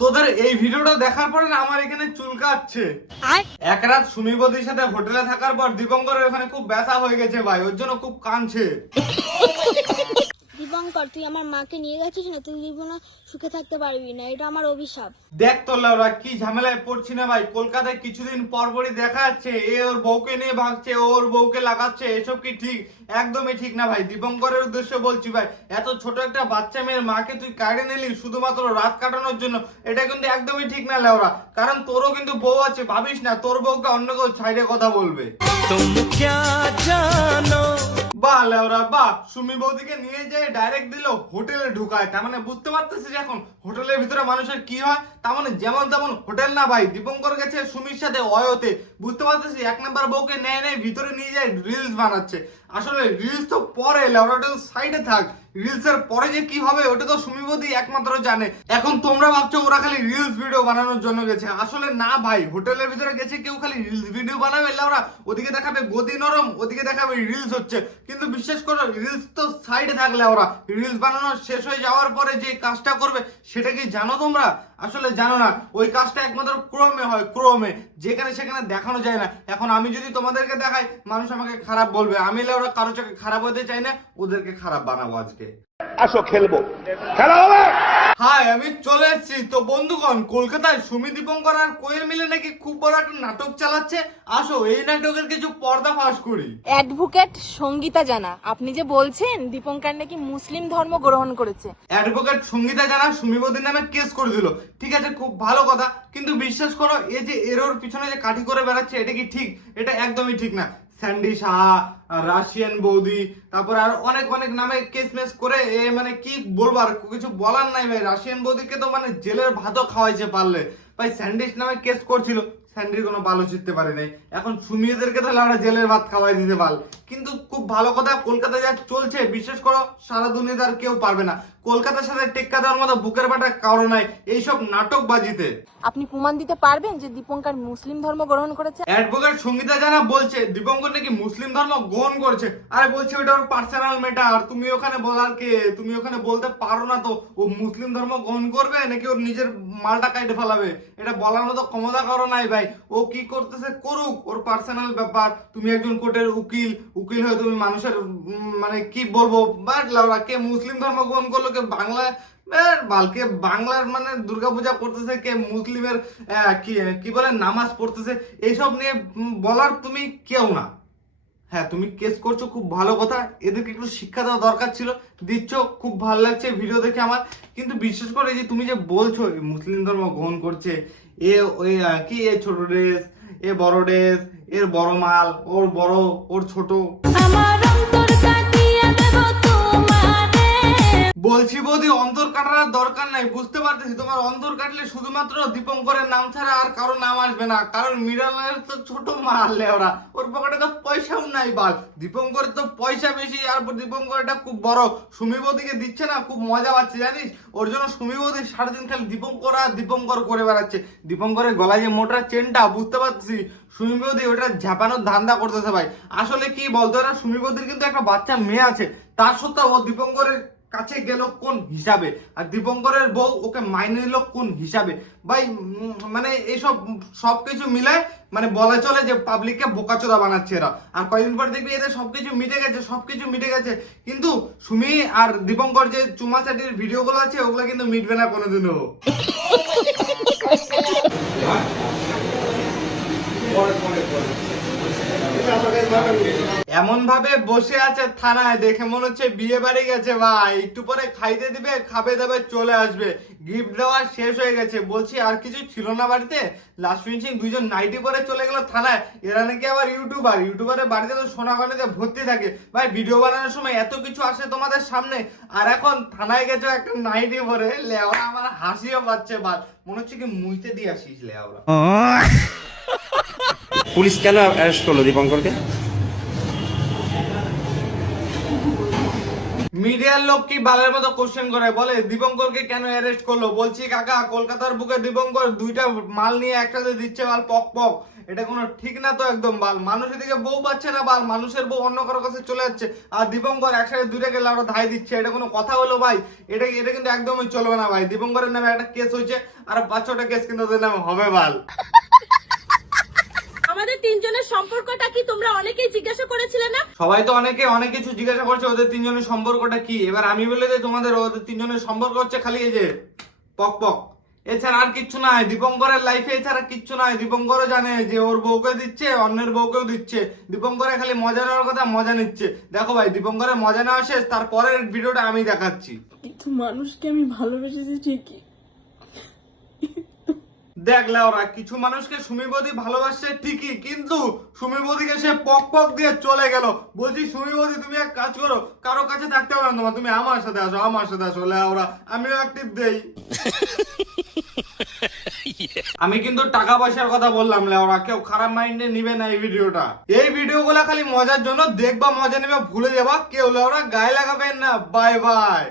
তোদের এই ভিডিওটা দেখার পরে না আমার এখানে চুলকাচ্ছে। এক রাত সুমিবদির সাথে হোটেলে থাকার পর দীপঙ্করের ওখানে খুব ব্যথা হয়ে গেছে ভাই, ওর জন্য খুব কাঁদছে। দীপঙ্কর, তুই আমার মাকে নিয়ে গেছিস না, তুই জীবনে সুখে থাকতে পারবি না, এটা আমার অভিশাপ। দেখ তোর লাউরা কি ঝামেলায় পড়ছি না ভাই। কলকাতায় কিছুদিন পরপরই দেখা যাচ্ছে এ ওর বউকে নিয়ে ভাগছে, ওর বউকে লাগাচ্ছে, এসব কি ঠিক? একদমই ঠিক না ভাই। দীপঙ্করের উদ্দেশ্যে বলছি ভাই, এত ছোট একটা বাচ্চা মেয়ের মাকে তুই কাড়ে নিলি শুধুমাত্র রাত কাটানোর জন্য, এটা কিন্তু একদমই ঠিক না লাউরা। কারণ তোরও কিন্তু বউ আছে, ভাবিস না তোর বউকে অন্য কেউ ছাইড়ে কথা বলবে। বাহ লেওরা বাহ, সুমি বৌদিকে নিয়ে যায় ডাইরেক্ট দিল হোটেলে ঢুকায়। তার মানে বুঝতে পারতেছিস এখন হোটেলের ভিতরে মানুষের কি হয়। তার মানে যেমন তেমন হোটেল না ভাই। দীপঙ্কর গেছে সুমির সাথে অয়তে, বুঝতে পারতেছিস এক নাম্বার বউকে নেয় ভিতরে নিয়ে যায় রিলস বানাচ্ছে। আসলে রিলস তো পরে লেওরা, ওটা সাইডে থাক। রিলস এর পরে যে কি হবে ওটা তো সুমি বৌদি একমাত্র জানে। এখন তোমরা ভাবছো ওরা খালি রিলস ভিডিও বানানোর জন্য গেছে, আসলে না ভাই। হোটেলের ভিতরে গেছে কেউ খালি রিলস ভিডিও বানাবে লেওরা, ওদিকে দেখাবে গদি নরম, ওদিকে দেখাবে রিলস হচ্ছে। কিন্তু বিশ্বাস করো রিলস তো সাইডে থাকলে ওরা রিলস বানানো শেষ হয়ে যাওয়ার পরে যে কাজটা করবে সেটা কি জানো তোমরা? আসলে জানো না। ওই কাজটা একমাত্র ক্রোমে হয়, ক্রোমে, যেখানে সেখানে দেখানো যায় না। এখন আমি যদি তোমাদেরকে দেখাই মানুষ আমাকে খারাপ বলবে, আমি ওরা কারো চোখে খারাপ হতে চাই না, ওদেরকে খারাপ বানাবো আজকে। আসো খেলবো, খেলা হবে। হাই, আমি চলে এসেছি। তো বন্ধুগণ, কলকাতায় সুমি দীপঙ্কর আর কোয়েল মিলে নাকি খুব বড় একটা নাটক চালাচ্ছে। আসো এই নাটকের কিছু পর্দা ফাঁস করি। অ্যাডভোকেট সঙ্গীতা জানা, আপনি যে বলছেন দীপঙ্কর নাকি মুসলিম ধর্ম গ্রহণ করেছে। অ্যাডভোকেট সঙ্গীতা জানা সুমি বদির নামে কেস করে দিল, ঠিক আছে, খুব ভালো কথা। কিন্তু বিশ্বাস করো এই যে এর পিছনে যে কাঠি করে বেড়াচ্ছে এটা কি ঠিক? এটা একদমই ঠিক না। স্যান্ডি সাহা, রাশিয়ান বৌদি, তারপর আর অনেক অনেক নামে কেস মেস করে মানে কি বলবো, আর কিছু বলার নাই ভাই। রাশিয়ান বৌদিকে তো মানে জেলের ভাতও খাওয়াইছে পারলে ভাই। স্যান্ডিস নামে কেস করছিল, স্যান্ডির কোনো ভালো চিনতে পারে নাই। এখন সুমিদেরকে তাহলে আমরা জেলের ভাত খাওয়াই দিতে পারল। কিন্তু খুব ভালো কথা, কলকাতায় যা চলছে বিশ্বাস করো সারা দুনিয়াতে আর কেউ পারবে না। কলকাতার সাথে টেক্কা দেওয়ার মতো বুকের বাটা কারো নাই এইসব নাটক বাজিতে। আপনি প্রমাণ দিতে পারবেন যে দীপঙ্কর মুসলিম ধর্ম গ্রহণ করেছে? অ্যাডভোকেট সঙ্গীতা জানা বলছে দীপঙ্কর নাকি মুসলিম ধর্ম গ্রহণ করছে। আরে বলছে ওটা ওর পার্সোনাল ম্যাটার, তুমি ওখানে বলার কে? তুমি ওখানে বলতে পারো না তো ও মুসলিম ধর্ম গ্রহণ করবে নাকি ওর নিজের মালটা কাটে ফেলাবে, এটা বলার মতো ক্ষমতা কারো নাই ভাই। ও কি করতেছে করুক, ওর পার্সোনাল ব্যাপার। তুমি একজন কোর্টের উকিল, উকিল হয়ে তুমি মানুষের মানে কি বলবো, বাট লাউরা কে মুসলিম ধর্ম গ্রহণ করলো, কে বাংলা বালকে বাংলার মানে দুর্গাপূজা করতেছে, কে মুসলিমের কি বলে নামাজ পড়তেছে, এইসব নিয়ে বলার তুমি কেউ না। হ্যাঁ তুমি কেস করছো, খুব ভালো কথা, এদেরকে একটু শিক্ষা দেওয়া দরকার ছিল, দিচ্ছ, খুব ভালো লাগছে ভিডিও দেখে আমার। কিন্তু বিশেষ করে যে তুমি যে বলছো মুসলিম ধর্ম গ্রহণ করছে, এ ওই কি এ ছোট ড্রেস, এ বড় ড্রেস, এর বড় মাল, ওর বড় ওর ছোট। বলছি বৌদি অন্তর কাটার দরকার নাই, বুঝতে পারতেছি তোমার অন্তর কাটলে শুধুমাত্র দীপঙ্করের নাম ছাড়া আর কারো নাম আসবে না। কারণ মিরালের তো ছোট মারলে ওরা, ওর পকেটে তো পয়সাও নাই বাল। দীপঙ্করের তো পয়সা বেশি, আর দীপঙ্করটা খুব বড়। সুমি বৌদিকে দিচ্ছে না, খুব মজা পাচ্ছে জানিস। ওর জন্য সুমি বৌদি সারাদিন খালি দীপঙ্কর আর দীপঙ্কর করে বেড়াচ্ছে। দীপঙ্করের গলায় যে মোটা চেনটা, বুঝতে পারছি সুমি বৌদি ওটা ঝাপানোর ধান্দা করতেছে ভাই। আসলে কি বলতো, ওরা সুমি বৌদির কিন্তু একটা বাচ্চা মেয়ে আছে, তার সত্ত্বেও ও দীপঙ্করের কাছে গেল কোন হিসাবে, আর দীপঙ্করের বউ ওকে মাইনে নিল কোন হিসাবে ভাই। মানে এইসব সবকিছু মিলে মানে বলা চলে যে পাবলিককে বোকাচোদা বানাচ্ছে এরা। আর কয়েকদিন পর দেখবি এদের সবকিছু মিটে গেছে, সবকিছু মিটে গেছে। কিন্তু সুমি আর দীপঙ্কর যে চুমাচাটির ভিডিওগুলো আছে ওগুলো কিন্তু মিটবে না কোনোদিনও। এমন ভাবে বসে আছে থানায়, দেখে মনে হচ্ছে বিয়ে বাড়ি গেছে ভাই। একটু পরে খাইতে দিবে, খাবে দেবে, চলে আসবে। গিফট দেওয়া শেষ হয়ে গেছে। বলছি আর কিছু ছিল না বাড়িতে? লাস্ট ফিনিশিং দুইজন নাইটি পরে চলে গেল থানায়। এরা নাকি আবার ইউটিউবার, ইউটিউবারের বাড়িতে তো সোনা গয়নাতে ভর্তি থাকে ভাই। ভিডিও বানানোর সময় এত কিছু আসে তোমাদের সামনে, আর এখন থানায় গেছো একটা নাইটি পরে। লেওরা আমার হাসিও পাচ্ছে বাল, মনে হচ্ছে কি মুইতে দিয়ে আসিস লেওরা। পুলিশ কেন অ্যারেস্ট করলো দীপঙ্করকে? মিডিয়ার লোক কি বালের মতো কোশ্চেন করে, বলে দীপঙ্করকে কেন অ্যারেস্ট করলো? বলছি কাকা, কলকাতার বুকে দীপঙ্কর দুইটা মাল নিয়ে একসাথে দিচ্ছে বাল পক পক, এটা কোনো ঠিক না তো একদম বাল। মানুষ এদিকে বউ পাচ্ছে না বাল, মানুষের বউ অন্য কারো কাছে চলে যাচ্ছে, আর দীপঙ্কর একসাথে দুইটাকে লাউড়া ধাই দিচ্ছে, এটা কোনো কথা হলো ভাই? এটা কিন্তু একদমই চলবে না ভাই। দীপঙ্করের নামে একটা কেস হয়েছে, আর 5-6টা কেস কিন্তু ওদের নামে হবে বাল। আমাদের তিনজনের সম্পর্কটা কি তোমরা অনেকেই জিজ্ঞাসা করেছিলে না? সবাই তো অনেক কিছু জিজ্ঞাসা করছে ওদের তিনজনের সম্পর্কটা কি। এবার আমি বলে দিই তোমাদের, ওদের তিনজনের সম্পর্ক হচ্ছে খালি এই যে পক পক, এছাড়া আর কিচ্ছু নাই। দীপঙ্করের লাইফে এছাড়া কিচ্ছু নাই। দীপঙ্করও জানে যে ওর বউকে দিচ্ছে, অন্যের বউকেও দিচ্ছে। দীপঙ্করের খালি মজা নেওয়ার কথা, মজা নিচ্ছে। দেখো ভাই, দীপঙ্করের মজা নেওয়া শেষ, তারপরের ভিডিওটা আমি দেখাচ্ছি। কিন্তু মানুষকে আমি ভালোবেসেছি ঠিকই। দেখলে ওরা কিছু মানুষকে সুমি বৌদি ভালোবাসছে ঠিকই, কিন্তু সুমি বৌদিকে সে পক পক দিয়ে চলে গেল। বলছি সুমি বৌদি, তুমি এক কাজ করো, কারো কাছে থাকতে হবে না তোমার, তুমি আমার সাথে আসো, আমার সাথে আসো। ওরা আমিও এক টিপ দেই। আমি কিন্তু টাকা পয়সার কথা বললাম, ওরা কেউ খারাপ মাইন্ডে নিবে না এই ভিডিওটা। এই ভিডিওগুলো খালি মজার জন্য দেখবা, মজা নেবে, ভুলে যাবা, কেউ ওরা গায়ে লাগাবেন না। Bye bye.